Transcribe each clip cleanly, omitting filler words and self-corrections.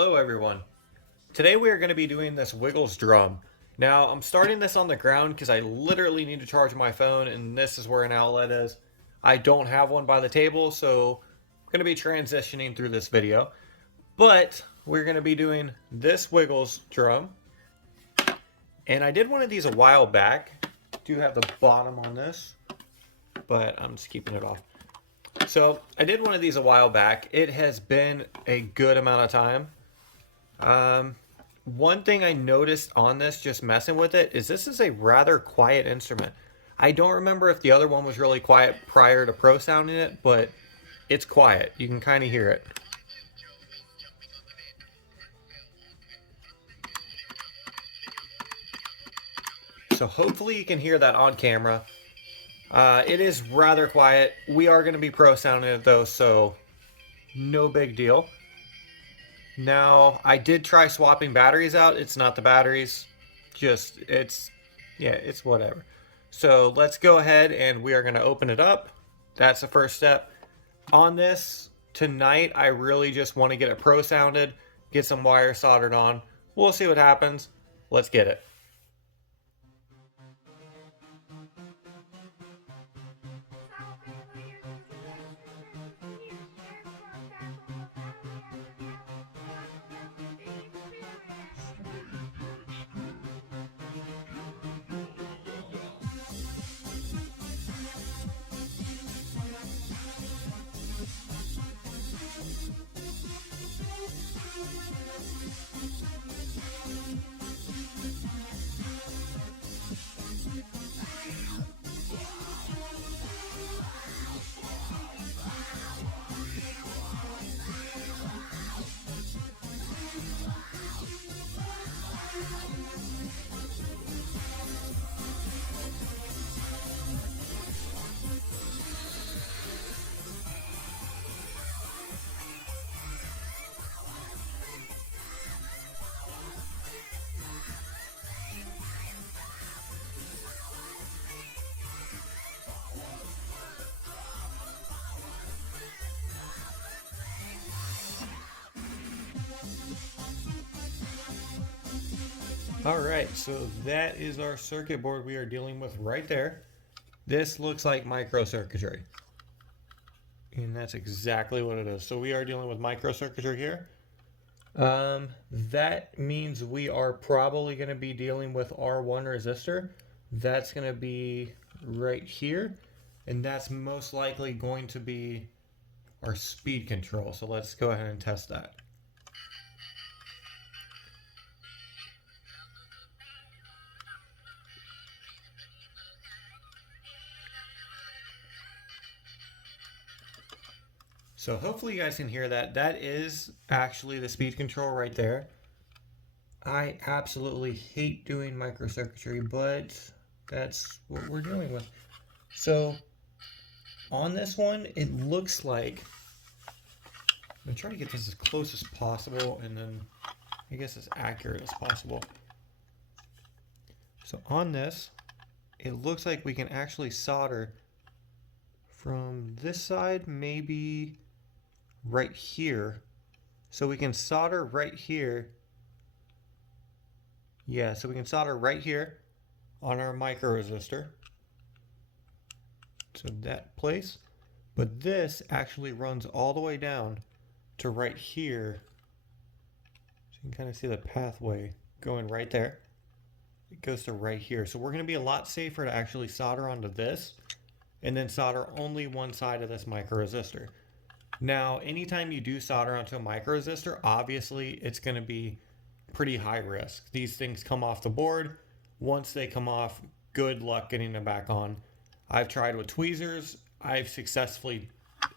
Hello everyone. Today we are going to be doing this Wiggles drum. Now I'm starting this on the ground because I literally need to charge my phone and this is where an outlet is. I don't have one by the table, so I'm going to be transitioning through this video. But we're going to be doing this Wiggles drum. And I did one of these a while back. Do have the bottom on this, but I'm just keeping it off. So I did one of these a while back. It has been a good amount of time. One thing I noticed on this, just messing with it, is this is a rather quiet instrument. I don't remember if the other one was really quiet prior to pro sounding it, but it's quiet. You can kind of hear it. So hopefully you can hear that on camera. It is rather quiet. We are going to be pro sounding it though, so no big deal. Now, I did try swapping batteries out. It's not the batteries, just it's whatever. So let's go ahead and we are going to open it up. That's the first step. On this tonight, I really just want to get it pro sounded, get some wires soldered on. We'll see what happens. Let's get it. Alright, so that is our circuit board we are dealing with right there. This looks like microcircuitry. And that's exactly what it is. So we are dealing with microcircuitry here. That means we are probably going to be dealing with R1 resistor. That's going to be right here. And that's most likely going to be our speed control. So let's go ahead and test that. So hopefully you guys can hear that. That is actually the speed control right there. I absolutely hate doing microcircuitry, but that's what we're dealing with. So on this one, it looks like, I'm going to try to get this as close as possible and then I guess as accurate as possible. So on this, it looks like we can actually solder from this side, maybe right here. So we can solder right here. Yeah, so we can solder right here on our micro resistor. So that place. But this actually runs all the way down to right here. So you can kind of see the pathway going right there. It goes to right here. So we're going to be a lot safer to actually solder onto this and then solder only one side of this micro resistor. Now, anytime you do solder onto a micro resistor, obviously it's going to be pretty high risk. These things come off the board. Once they come off, good luck getting them back on. I've tried with tweezers. I've successfully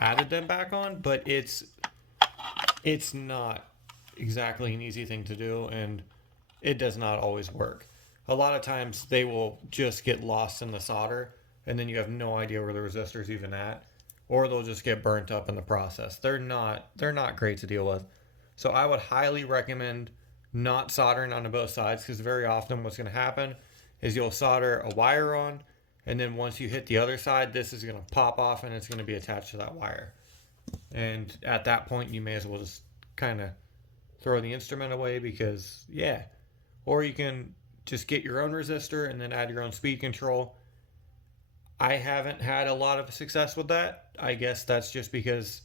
added them back on, but it's not exactly an easy thing to do, and it does not always work. A lot of times they will just get lost in the solder, and then you have no idea where the resistor is even at. Or they'll just get burnt up in the process. They're not great to deal with. So I would highly recommend not soldering onto both sides, because very often what's going to happen is you'll solder a wire on, and then once you hit the other side, this is going to pop off and it's going to be attached to that wire. And at that point, you may as well just kind of throw the instrument away because, yeah. Or you can just get your own resistor and then add your own speed control. I haven't had a lot of success with that. I guess that's just because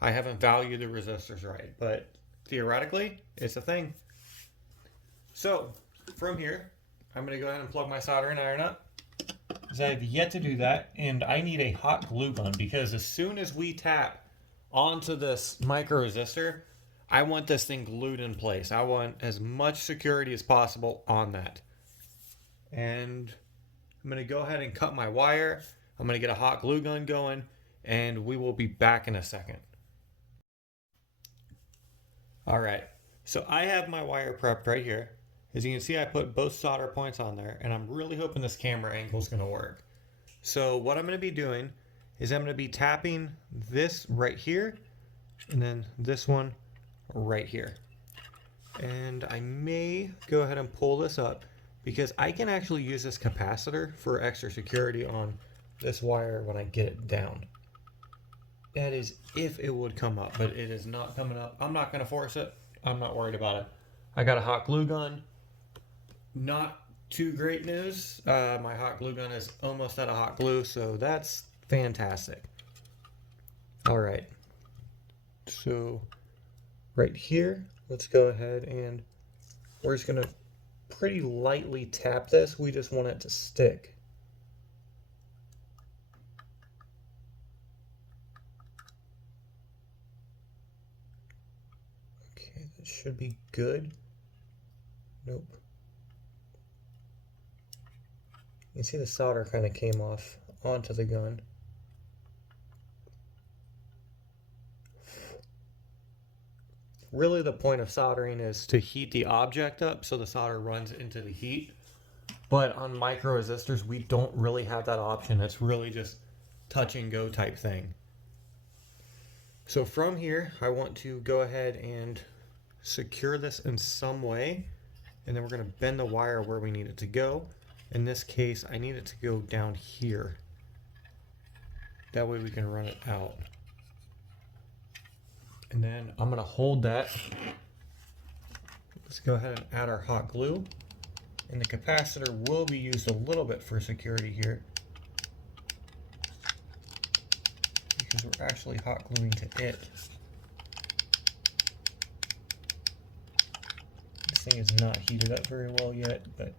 I haven't valued the resistors right. But theoretically, it's a thing. So, from here, I'm going to go ahead and plug my soldering iron up, because I have yet to do that, and I need a hot glue gun, because as soon as we tap onto this micro resistor, I want this thing glued in place. I want as much security as possible on that. And I'm going to go ahead and cut my wire. I'm going to get a hot glue gun going, and we will be back in a second. All right, so I have my wire prepped right here. As you can see, I put both solder points on there, and I'm really hoping this camera angle is going to work. So what I'm going to be doing is I'm going to be tapping this right here, and then this one right here. And I may go ahead and pull this up, because I can actually use this capacitor for extra security on this wire when I get it down. That is if it would come up, but it is not coming up. I'm not going to force it. I'm not worried about it. I got a hot glue gun. Not too great news. My hot glue gun is almost out of hot glue, so that's fantastic. All right. So right here, let's go ahead and we're just going to pretty lightly tap this. We just want it to stick. Okay, that should be good. Nope. You can see the solder kind of came off onto the gun. Really, the point of soldering is to heat the object up so the solder runs into the heat. But on micro resistors, we don't really have that option. It's really just touch and go type thing. So from here, I want to go ahead and secure this in some way, and then we're going to bend the wire where we need it to go. In this case, I need it to go down here. That way we can run it out. And then I'm going to hold that. Let's go ahead and add our hot glue. And the capacitor will be used a little bit for security here, because we're actually hot gluing to it. This thing is not heated up very well yet, but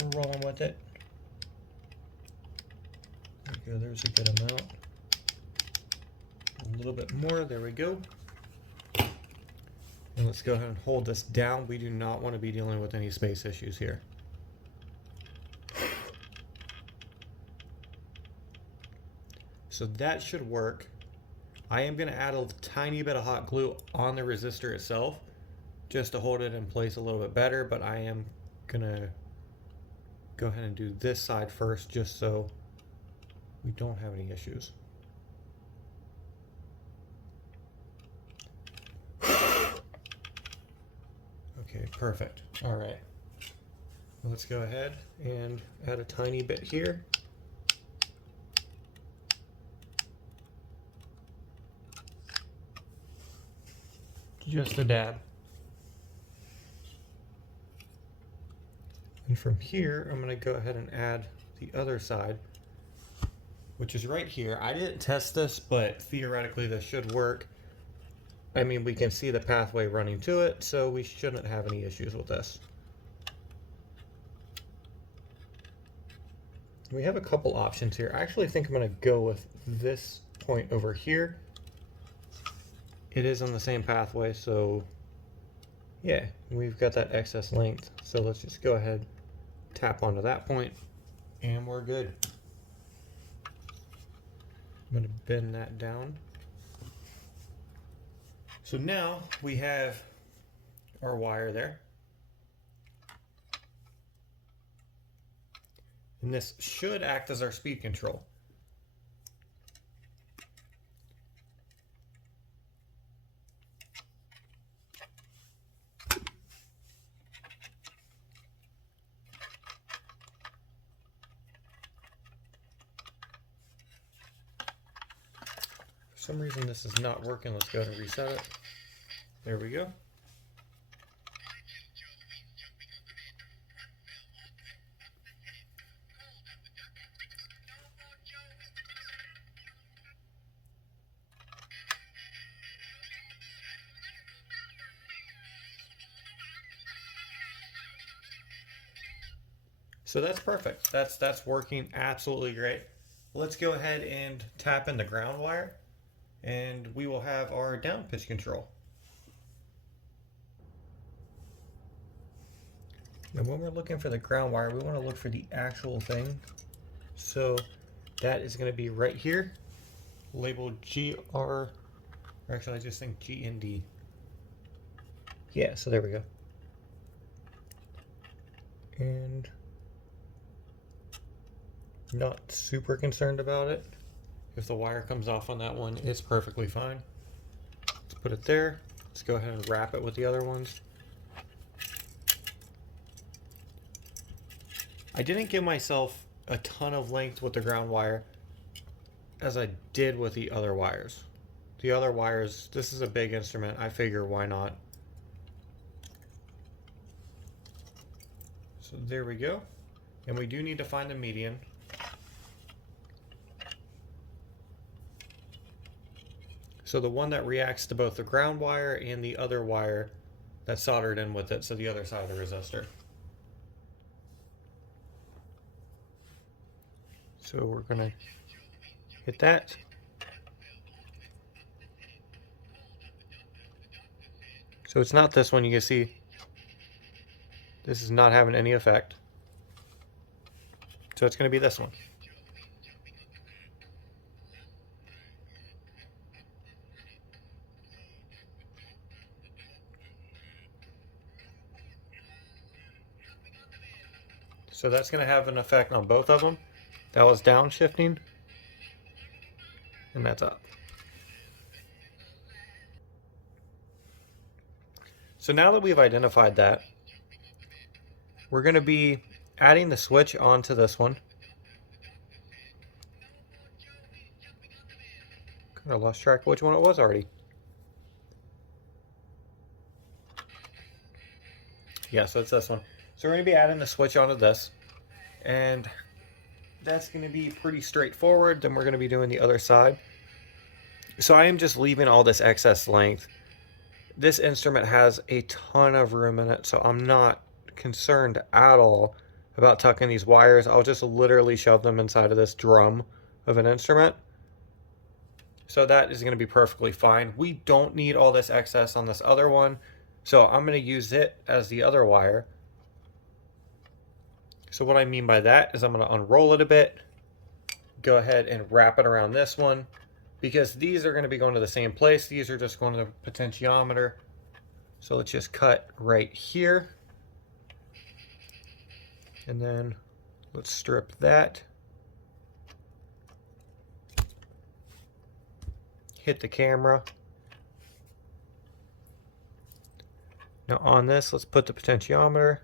we're rolling with it. There we go, there's a good amount. A little bit more, there we go. And let's go ahead and hold this down. We do not want to be dealing with any space issues here. So that should work. I am going to add a tiny bit of hot glue on the resistor itself just to hold it in place a little bit better, but I am going to go ahead and do this side first just so we don't have any issues. Okay, perfect. All right. Let's go ahead and add a tiny bit here. Just a dab. And from here, I'm going to go ahead and add the other side, which is right here. I didn't test this, but theoretically this should work. I mean, we can see the pathway running to it, so we shouldn't have any issues with this. We have a couple options here. I actually think I'm going to go with this point over here. It is on the same pathway, so yeah, we've got that excess length. So let's just go ahead, tap onto that point, and we're good. I'm going to bend that down. So now we have our wire there. And this should act as our speed control. For some reason this is not working. Let's go ahead and reset it. There we go. So that's perfect. That's working absolutely great. Let's go ahead and tap in the ground wire, and we will have our down pitch control. And when we're looking for the ground wire, we want to look for the actual thing. So that is going to be right here, labeled GR, or actually I just think GND. Yeah, so there we go. And not super concerned about it. If the wire comes off on that one, it's perfectly fine. Let's put it there. Let's go ahead and wrap it with the other ones. I didn't give myself a ton of length with the ground wire as I did with the other wires. The other wires, this is a big instrument. I figure why not. So there we go. And we do need to find the median. So the one that reacts to both the ground wire and the other wire that's soldered in with it, so the other side of the resistor. So we're going to hit that. So it's not this one, you can see this is not having any effect. So it's going to be this one. So that's going to have an effect on both of them. That was downshifting, and that's up. So now that we've identified that, we're going to be adding the switch onto this one. Kind of lost track of which one it was already. Yeah, so it's this one. So we're going to be adding the switch onto this, and that's going to be pretty straightforward. Then we're going to be doing the other side. So I am just leaving all this excess length. This instrument has a ton of room in it, so I'm not concerned at all about tucking these wires. I'll just literally shove them inside of this drum of an instrument. So that is going to be perfectly fine. We don't need all this excess on this other one, so I'm going to use it as the other wire. So what I mean by that is I'm going to unroll it a bit, go ahead and wrap it around this one, because these are going to be going to the same place. These are just going to the potentiometer. So let's just cut right here. And then let's strip that. Hit the camera. Now on this, let's put the potentiometer.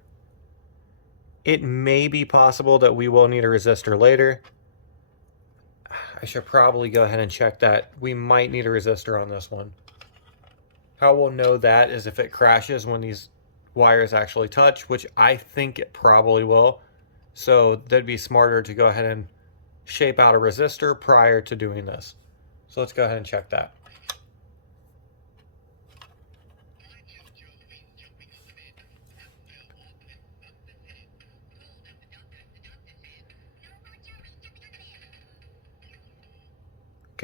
It may be possible that we will need a resistor later. I should probably go ahead and check that. We might need a resistor on this one. How we'll know that is if it crashes when these wires actually touch, which I think it probably will. So that'd be smarter to go ahead and shape out a resistor prior to doing this. So let's go ahead and check that.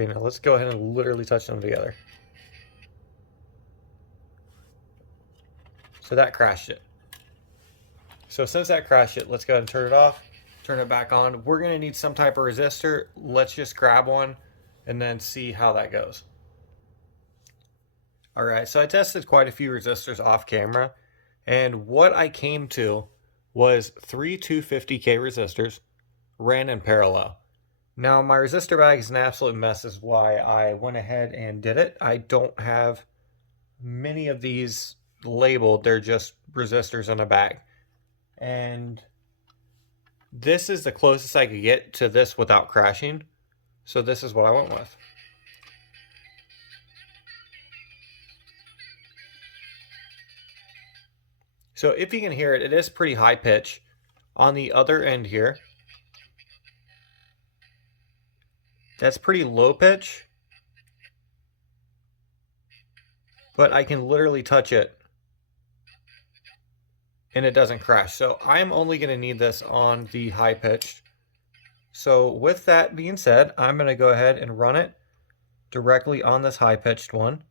Okay, now let's go ahead and literally touch them together. So that crashed it. So since that crashed it, let's go ahead and turn it off, turn it back on. We're going to need some type of resistor. Let's just grab one and then see how that goes. All right, so I tested quite a few resistors off camera, and what I came to was 3 250K resistors ran in parallel. Now my resistor bag is an absolute mess, is why I went ahead and did it. I don't have many of these labeled, they're just resistors in a bag. And this is the closest I could get to this without crashing. So this is what I went with. So if you can hear it, it is pretty high pitch. On the other end here, that's pretty low pitch. But I can literally touch it and it doesn't crash. So I'm only going to need this on the high pitched. So with that being said, I'm going to go ahead and run it directly on this high pitched one,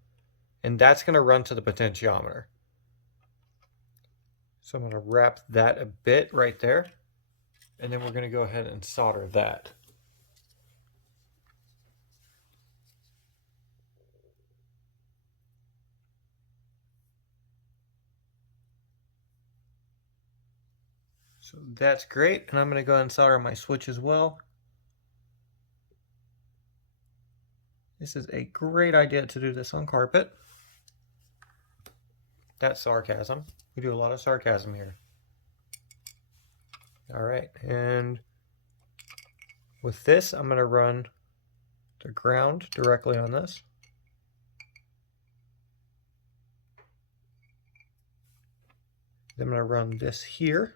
and that's going to run to the potentiometer. So I'm going to wrap that a bit right there, and then we're going to go ahead and solder that. So that's great, and I'm going to go ahead and solder my switch as well. This is a great idea to do this on carpet. That's sarcasm. We do a lot of sarcasm here. All right, and with this, I'm going to run the ground directly on this. Then I'm going to run this here.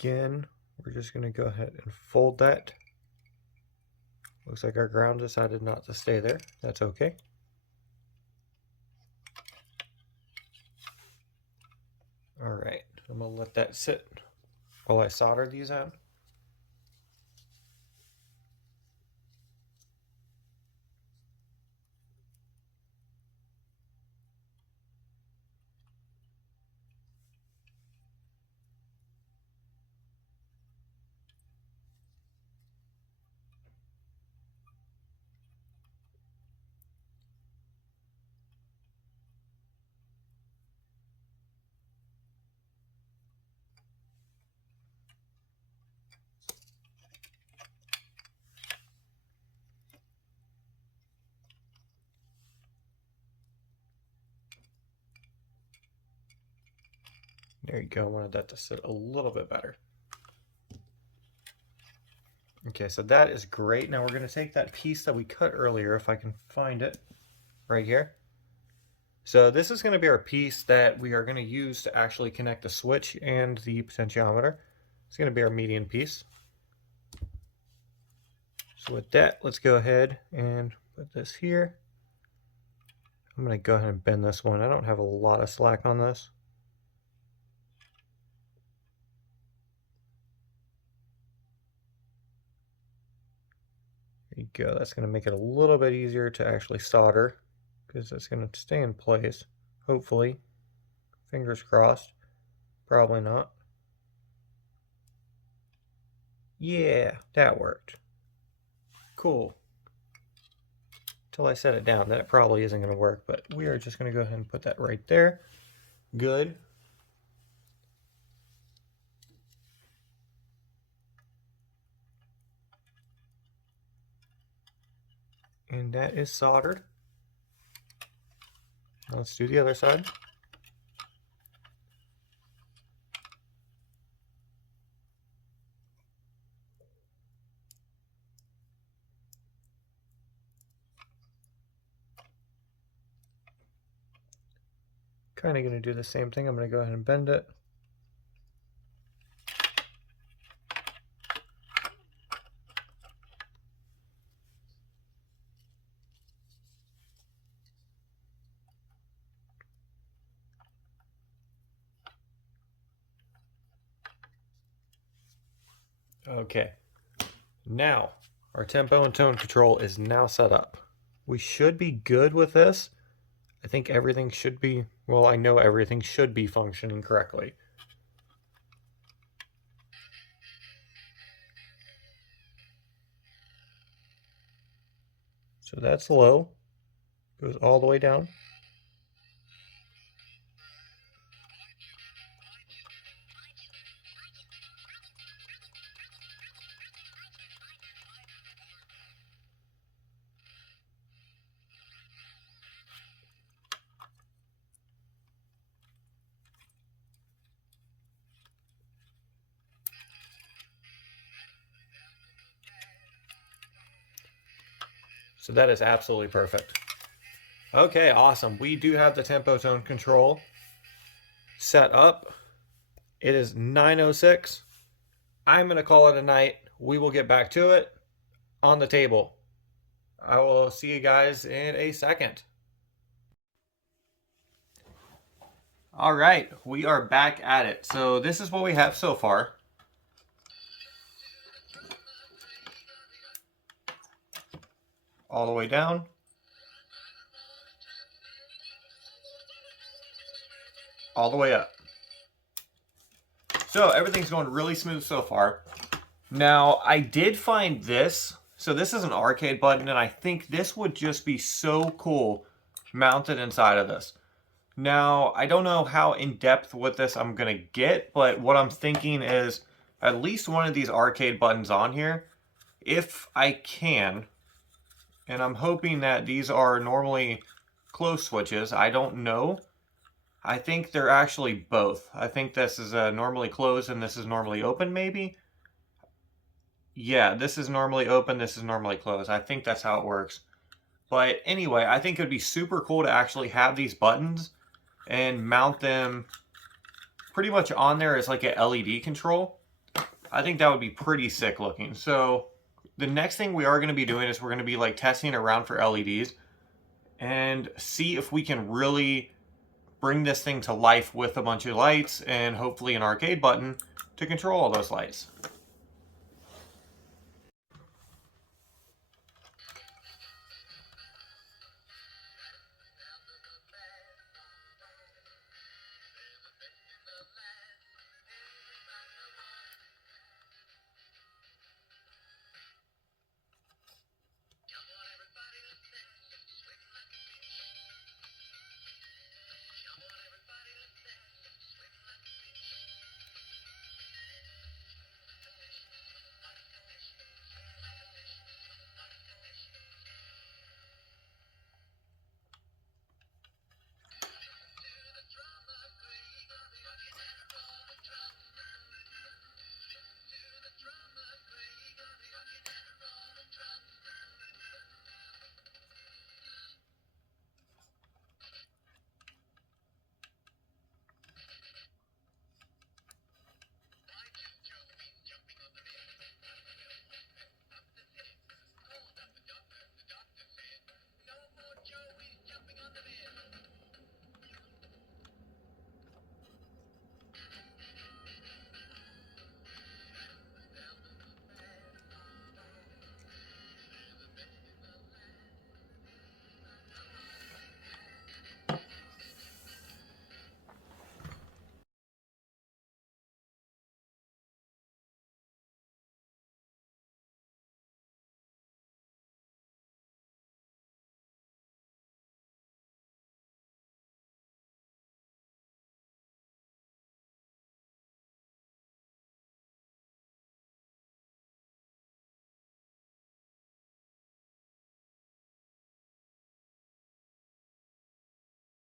Again, we're just going to go ahead and fold that. Looks like our ground decided not to stay there. That's okay. All right, I'm going to let that sit while I solder these out. There you go. I wanted that to sit a little bit better. Okay, so that is great. Now we're going to take that piece that we cut earlier, if I can find it, right here. So this is going to be our piece that we are going to use to actually connect the switch and the potentiometer. It's going to be our median piece. So with that, let's go ahead and put this here. I'm going to go ahead and bend this one. I don't have a lot of slack on this. There you go. That's going to make it a little bit easier to actually solder because it's going to stay in place, hopefully. Fingers crossed. Probably not. Yeah, that worked. Cool. Till I set it down, that probably isn't going to work, but we are just going to go ahead and put that right there. Good. And that is soldered. Now let's do the other side. Kind of going to do the same thing. I'm going to go ahead and bend it. Okay, now our tempo and tone control is now set up. We should be good with this. I think everything should be, well, I know everything should be functioning correctly. So that's low, goes all the way down. So that is absolutely perfect. Okay, awesome. We do have the tempo tone control set up. It is 9:06. I'm going to call it a night. We will get back to it on the table. I will see you guys in a second. All right, we are back at it. So this is what we have so far. All the way down. All the way up. So everything's going really smooth so far. Now, I did find this. So this is an arcade button, and I think this would just be so cool mounted inside of this. Now, I don't know how in-depth with this I'm going to get, but what I'm thinking is at least one of these arcade buttons on here, if I can. And I'm hoping that these are normally close switches. I don't know. I think they're actually both. I think this is normally closed and this is normally open, maybe? Yeah, this is normally open, this is normally closed. I think that's how it works. But anyway, I think it would be super cool to actually have these buttons and mount them pretty much on there as like a LED control. I think that would be pretty sick looking. So the next thing we are going to be doing is we're going to be like testing around for LEDs and see if we can really bring this thing to life with a bunch of lights and hopefully an arcade button to control all those lights.